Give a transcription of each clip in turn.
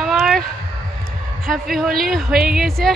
আমার হ্যাপি হোলি হয়ে গেছে।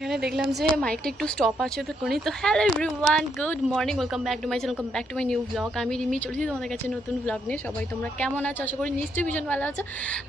এখানে দেখলাম যে মাইকটা একটু স্টপ আছে তো কোনি। তো hello everyone, good morning, welcome back to my channel, welcome back to my new blog. আমি রিমি চলছি তোমাদের কাছে নতুন ব্লগ নিয়ে। সবাই তোমরা কেমন আছো? আশা করি নিশ্চয়ই ভীষণ ভালো আছো।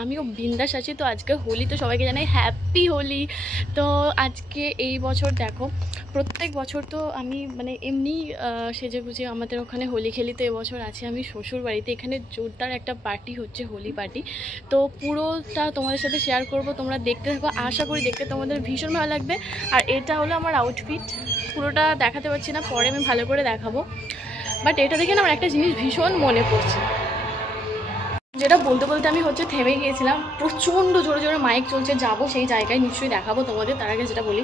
আমিও বিন্দাস আছি। তো আজকে হোলি, তো সবাইকে জানাই হ্যাপি হোলি। তো আজকে এই বছর দেখো, প্রত্যেক বছর তো আমি মানে এমনি সেজে গুজে আমাদের ওখানে হোলি খেলি। তো এবছর আছে আমি শ্বশুর বাড়িতে, এখানে জোরদার একটা পার্টি হচ্ছে, হোলি পার্টি। তো পুরোটা তোমাদের সাথে শেয়ার করব, তোমরা দেখতে থাকো। আশা করি দেখতে তোমাদের ভীষণ ভালো লাগবে। আর এটা হলো আমার আউটফিট, পুরোটা দেখাতে পারছি না, পরে আমি ভালো করে দেখাবো। বাট এটা দেখে না আমার একটা জিনিস ভীষণ মনে পড়ছে, যেটা বলতে বলতে আমি হচ্ছে থেমে গিয়েছিলাম। প্রচণ্ড জোরে জোরে মাইক চলছে, যাবো সেই জায়গায় নিশ্চয়ই দেখাবো তোমাদের। তার আগে যেটা বলি,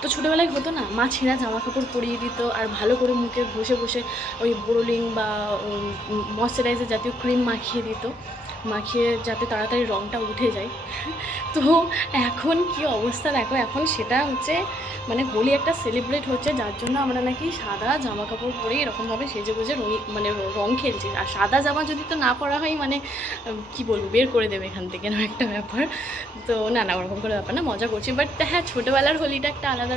তো ছোটোবেলায় হতো না, মা ছেঁড়া জামা কাপড় পরিয়ে দিত আর ভালো করে মুখে বসে বসে ওই বোরোলিং বা ময়শ্চারাইজার জাতীয় ক্রিম মাখিয়ে দিত, মাখিয়ে যাতে তাড়াতাড়ি রঙটা উঠে যায়। তো এখন কি অবস্থা দেখো, এখন সেটা হচ্ছে মানে হোলি একটা সেলিব্রেট হচ্ছে, যার জন্য আমরা নাকি সাদা জামা কাপড় পরে এরকমভাবে সেজে গুজে মানে রং খেলছি। আর সাদা জামা যদি তো না পরা হয় মানে কি বলবো, বের করে দেবে এখান থেকে, এরকম একটা ব্যাপার। তো না ওরকম করে ব্যাপার না, মজা করছি। বাট হ্যাঁ, ছোটোবেলার হোলিটা একটা আলাদা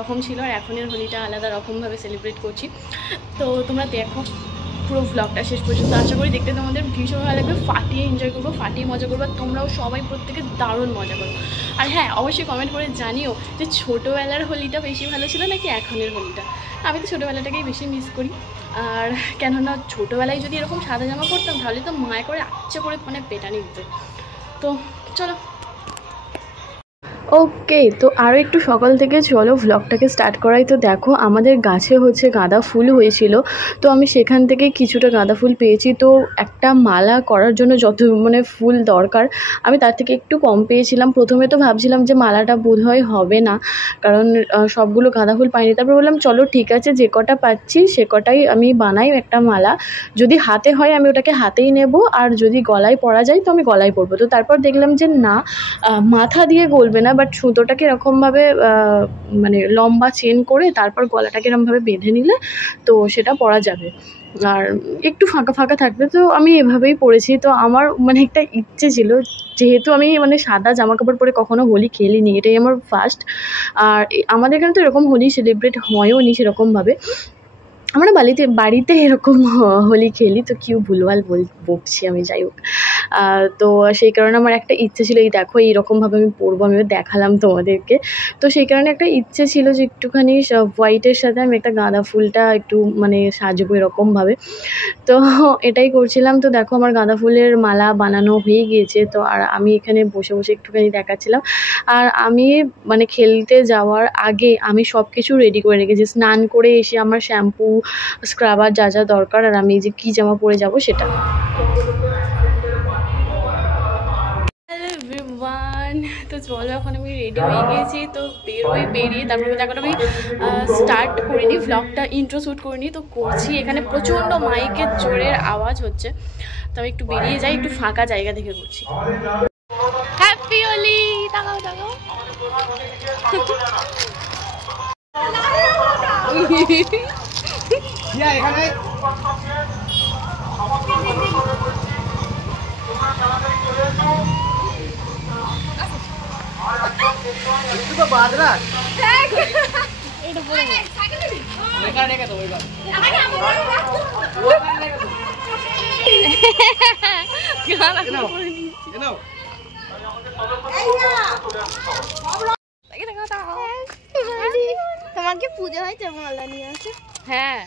রকম ছিল, আর এখনের হোলিটা আলাদা রকমভাবে সেলিব্রেট করছি। তো তোমরা দেখো পুরো ভ্লগটা শেষ পর্যন্ত, আশা করি দেখতে তোমাদের ভীষণ ভালো লাগবে। ফাটিয়ে এনজয় করবো, ফাটিয়ে মজা করবো, তোমরাও সবাই প্রত্যেকে দারুণ মজা করো। আর হ্যাঁ, অবশ্যই কমেন্ট করে জানিও যে ছোটোবেলার হোলিটা বেশি ভালো ছিল নাকি এখনের হোলিটা। আমি তো ছোটোবেলাটাকেই বেশি মিস করি। আর কেননা ছোটোবেলায় যদি এরকম সাদা জামা পরতাম তাহলে তো মায়ে করে আচ্ছা করে মানে পেটানি দিত। তো চলো ওকে, তো আরও একটু সকাল থেকে চলো ভ্লগটাকে স্টার্ট করাই। তো দেখো আমাদের গাছে হচ্ছে গাঁদা ফুল হয়েছিল, তো আমি সেখান থেকে কিছুটা গাঁদা ফুল পেয়েছি। তো একটা মালা করার জন্য যত মানে ফুল দরকার, আমি তার থেকে একটু কম পেয়েছিলাম। প্রথমে তো ভাবছিলাম যে মালাটা বোধহয় হবে না, কারণ সবগুলো গাঁদা ফুল পাইনি। তারপর বললাম চলো ঠিক আছে, যে কটা পাচ্ছি সে কটাই আমি বানাই একটা মালা। যদি হাতে হয় আমি ওটাকে হাতেই নেব, আর যদি গলায় পরা যায় তো আমি গলায় পরবো। তো তারপর দেখলাম যে না, মাথা দিয়ে গলবে না, বাট সুতোটাকে এরকমভাবে মানে লম্বা চেন করে তারপর গলাটাকে এরকমভাবে বেঁধে নিলে তো সেটা পরা যাবে, আর একটু ফাঁকা ফাঁকা থাকবে। তো আমি এভাবেই পরেছি। তো আমার মানে একটা ইচ্ছে ছিল, যেহেতু আমি মানে সাদা জামা কাপড় পরে কখনো হোলি খেলিনি, এটাই আমার ফার্স্ট। আর আমাদের এখানে তো এরকম হোলি সেলিব্রেট হয়ও নি সেরকমভাবে, আমরা বাড়িতে এরকম হোলি খেলি। তো কেউ ভুলভাল বকছি আমি, যাই হোক। তো সেই কারণে আমার একটা ইচ্ছে ছিল, এই দেখো এইরকমভাবে আমি পরবো, আমি দেখালাম তোমাদেরকে। তো সেই কারণে একটা ইচ্ছে ছিল যে একটুখানি হোয়াইটের সাথে আমি একটা গাঁদা ফুলটা একটু মানে সাজবো এরকমভাবে। তো এটাই করছিলাম। তো দেখো আমার গাঁদা ফুলের মালা বানানো হয়ে গিয়েছে। তো আর আমি এখানে বসে বসে একটুখানি দেখাচ্ছিলাম। আর আমি মানে খেলতে যাওয়ার আগে আমি সব কিছু রেডি করে রেখেছি। স্নান করে এসে আমার শ্যাম্পু, স্ক্রাবার যা যা দরকার, আর আমি যে কী জামা পরে যাব সেটা। হ্যালো এভরিওয়ান, তো চলো এখন আমি রেডি হয়ে গেছি। তো বেরিয়ে তারপরে এখন আমি স্টার্ট করিনি ভ্লগটা, ইন্ট্রো শ্যুট করিনি, তো করছি। এখানে প্রচণ্ড মাইকের জোরের আওয়াজ হচ্ছে, তো আমি একটু বেরিয়ে যাই, একটু ফাঁকা জায়গা দেখে করছি। হ্যাপি হোলি, তাকাও তাকাও। তোমাকে পুজো হয়েছে, মালা নিয়ে আছে। হ্যাঁ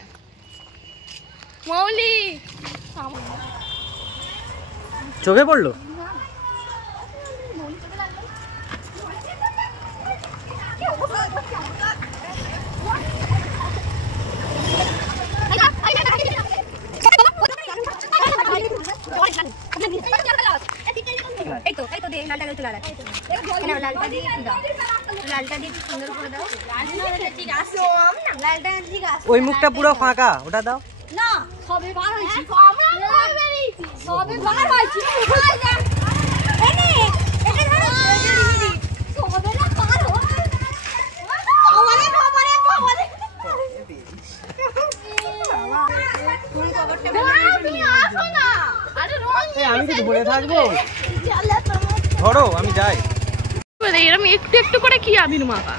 মৌলি, চোখে পড়লো। ওই মুখটা পুরো ফাঁকা, ওটা দাও না। সবে বার হইছি, আমরা বার বেরিয়েছি, সবে বার হইছি। ধরো আমি যাই। এরকম একটু একটু করে কি আবির মাখা,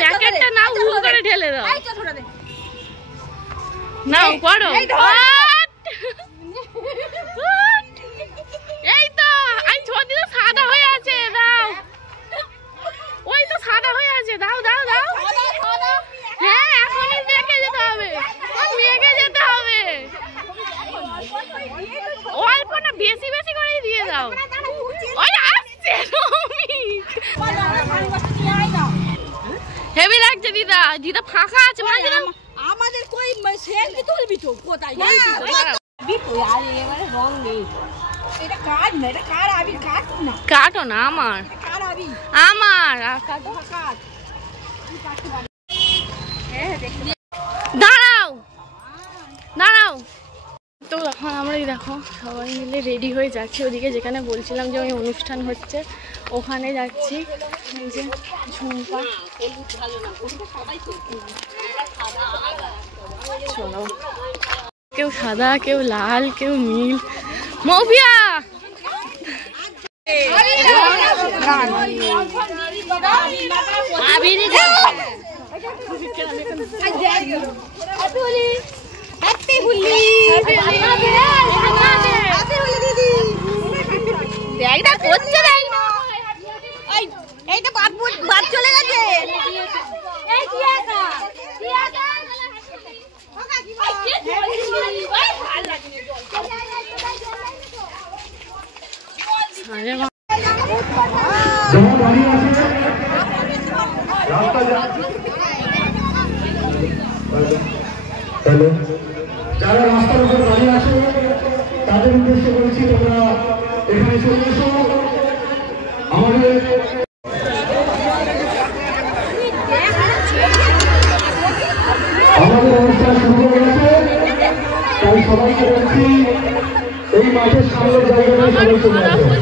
প্যাকেটটা নাও ভুল করে ঢেলে দাও। নাও করো। এই তো আই ছোটি তো সাদা হয়ে আছে, দাও। ওই তো সাদা হয়ে আছে, দাও দাও দাও। হ্যাঁ এখনই মেখে যেতে হবে, মেখে যেতে হবে। অল্প না, বেশি বেশি করেই দিয়ে দাও। ওই আসছে হেভি লাগছে দিদা, দিদা ফাঁকা আছে মানে আমাদের কই সেলফি তুলবি তো কোথায় এবারে রং নেই। এটা কাট না, এটা কার আবি কাট না, কাটো না আমার, কার আবি আমার কাটো কাট। দাঁড়াও দাঁড়াও। তো এখন আমরা এই দেখো সবাই মিলে রেডি হয়ে যাচ্ছি ওদিকে, যেখানে বলছিলাম যে ওই অনুষ্ঠান হচ্ছে ওখানে যাচ্ছি। এই যে ঝুমকা, চলো কেউ সাদা কেউ লাল কেউ নীল। মৌভিয়া এইটা বাদ চলে গেছে। যারা রাস্তার উপর দাঁড়িয়ে আসে তাদের উদ্দেশ্যে বলছি, তোমরা এখানে চলে এসো। আমাদের অনুষ্ঠান শুরু হয়ে গেছে, তাই সবাইকে বলছি এই মাঠের সামনের জায়গায় সবাই চলে আসে।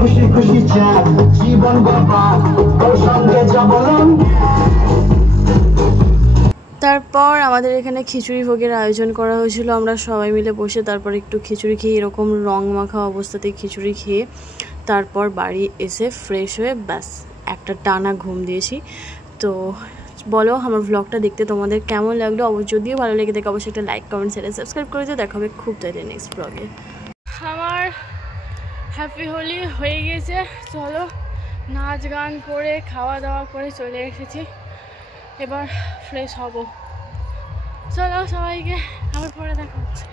খুশি খুশি চাঁদ জীবন বাবা তোর সঙ্গে যাবলাম। তারপর আমাদের এখানে খিচুড়ি ভোগের আয়োজন করা হয়েছিল, আমরা সবাই মিলে বসে তারপর একটু খিচুড়ি খেয়ে এরকম রং মাখা অবস্থাতেই খিচুড়ি খেয়ে তারপর বাড়ি এসে ফ্রেশ হয়ে ব্যাস একটা টানা ঘুম দিয়েছি। তো বলো আমার ব্লগটা দেখতে তোমাদের কেমন লাগলো, যদিও ভালো লেগে থাকে অবশ্যই একটা লাইক কমেন্ট শেয়ার সাবস্ক্রাইব করে দিও। দেখা হবে খুব তাড়াতাড়ি নেক্সট ব্লগে। আমার হ্যাপি হোলি হয়ে গেছে, চলো নাচ গান করে খাওয়া দাওয়া করে চলে এসেছি, এবার ফ্রেশ হব। চলো সবাইকে আবার পরে দেখা হচ্ছে।